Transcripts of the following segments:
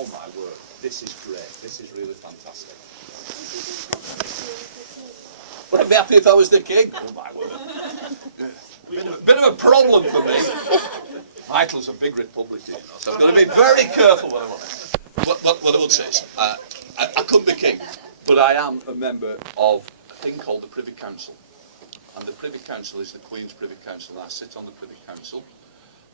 Oh my word, this is great. This is really fantastic. Well, I'd be happy if I was the king. Oh my word. Bit of a problem for me. Michael's a big Republican, you know, so I've got to be very careful what I want to. What I would say is, I couldn't be king, but I am a member of a thing called the Privy Council. And the Privy Council is the Queen's Privy Council, and I sit on the Privy Council.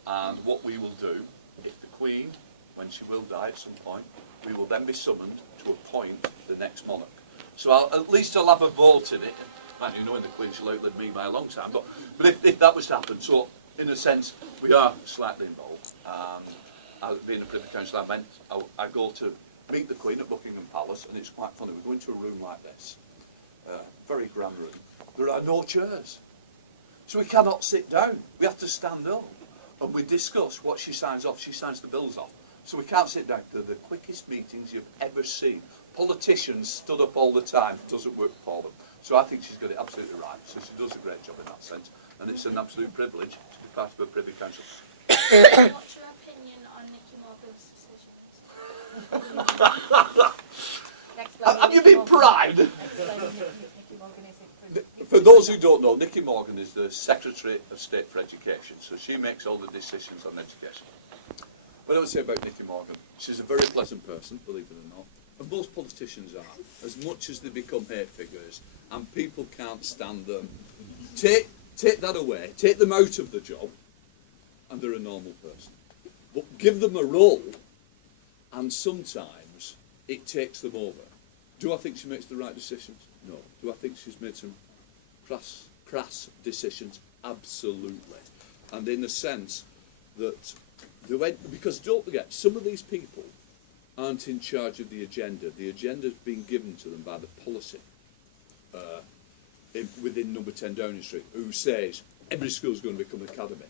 And what we will do, if the Queen, when she will die at some point, we will then be summoned to appoint the next monarch. So at least I'll have a vote in it. Man, you know, in the Queen, she'll outlive me by a long time. But if that was to happen, so in a sense, we are slightly involved. Being a Privy Council, I go to meet the Queen at Buckingham Palace, and it's quite funny. We go into a room like this, very grand room. There are no chairs, so we cannot sit down. We have to stand up, and we discuss what she signs off. She signs the bills off, so we can't sit down. They're the quickest meetings you've ever seen. Politicians stood up all the time. It doesn't work for them. So I think she's got it absolutely right. So she does a great job in that sense, and it's an absolute privilege to be part of a Privy Council. What's your opinion on Nicky Morgan's decisions? Have you been primed? For those who don't know, Nicky Morgan is the Secretary of State for Education, so she makes all the decisions on education. What I would say about Nicky Morgan, she's a very pleasant person, believe it or not, and most politicians are, as much as they become hate figures, and people can't stand them. Take that away, take them out of the job, and they're a normal person. But give them a role, and sometimes it takes them over. Do I think she makes the right decisions? No. Do I think she's made some crass decisions? Absolutely. And in the sense that, because don't forget, some of these people aren't in charge of the agenda. The agenda's been given to them by the policy within Number 10 Downing Street, who says every school's going to become an academy,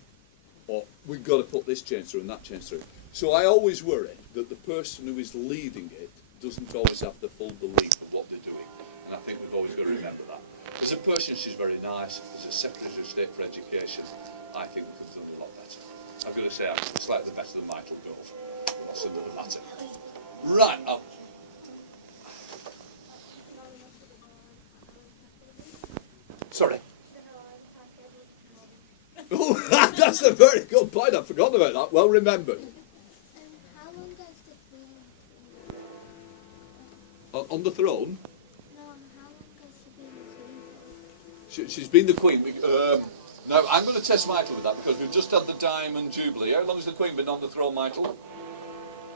or we've got to put this change through and that change through. So I always worry that the person who is leading it doesn't always have the full belief of what they're doing, and I think we've always got to remember that. As a person, she's very nice. As a Secretary of State for Education, I think we could have done a lot better. I've got to say, I'm slightly better than Michael Gove. That's another matter. Right. Sorry. Oh, that's a very good point. I forgot about that. Well remembered. How long does the Queen On the throne? No, how long has she been the Queen? She's been the Queen. Now, I'm going to test Michael with that because we've just had the Diamond Jubilee. How long has the Queen been on the throne, Michael?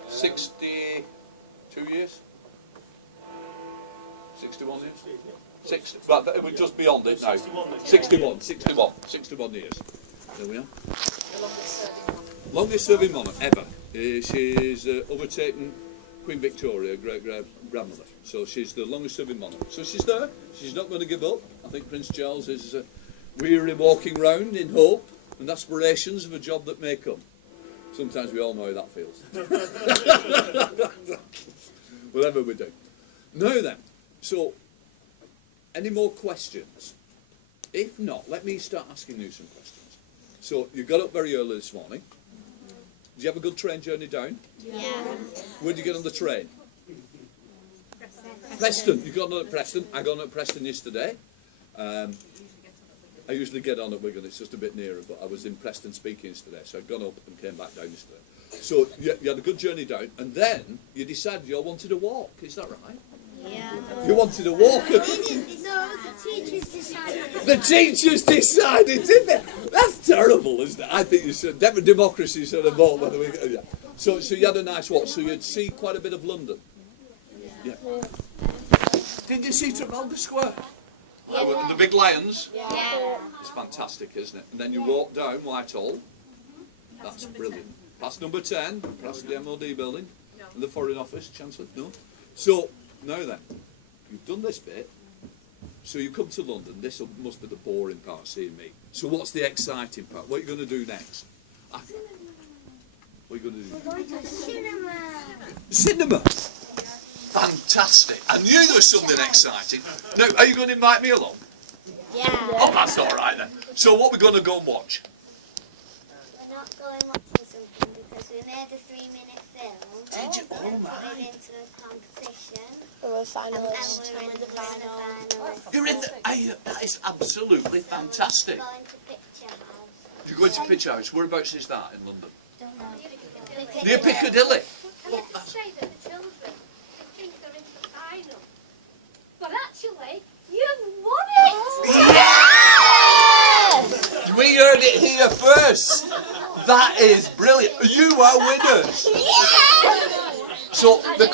62 years? 61 years? 60. Right, we're just beyond it now. 61 years. There we are. Longest serving monarch ever. She's overtaken Queen Victoria, great-grandmother. So she's the longest serving monarch. So she's there. She's not going to give up. I think Prince Charles is weary walking round in hope and aspirations of a job that may come. Sometimes we all know how that feels. Whatever we do. Now then, so any more questions? If not, let me start asking you some questions. So you got up very early this morning. Did you have a good train journey down? Yeah. Where did you get on the train? Preston. You got on at Preston. I got on at Preston yesterday. I usually get on at Wigan. It's just a bit nearer, but I was in Preston speaking yesterday, so I'd gone up and came back down yesterday. So you had a good journey down, and then you decided you all wanted to walk. Is that right? Yeah. You wanted to walk. No, the teachers decided. The teachers decided, didn't they? That's terrible, isn't it? I think you should. Democracy should have voted whether we. Yeah. So you had a nice walk. So you'd see quite a bit of London. Yeah. Did you see Trafalgar Square? Yeah. The big lions. Yeah. It's fantastic, isn't it? And then you walk down Whitehall. That's brilliant. Past number 10, past the MOD building, and the Foreign Office, Chancellor. No. So now then, you've done this bit. So you come to London. This must be the boring part, seeing me. So what's the exciting part? What are you going to do next? What are you going to do? We're going to cinema. Cinema. Fantastic. I knew there was something exciting. Now, are you going to invite me along? Yeah. Oh, that's all right then. So what we're going to go and watch? We're not going watching something because we made a 3-minute film. Did you? Oh voted into the competition. And we're And finalists. we're in the final. You're in the... that is absolutely fantastic. Going to Picture House. You're going to Picture House. Whereabouts is that in London? Don't know. Near Piccadilly. Can I just say that the children think they're in the final, but actually, you've won it! We heard it here first. That is brilliant. You are winners. So the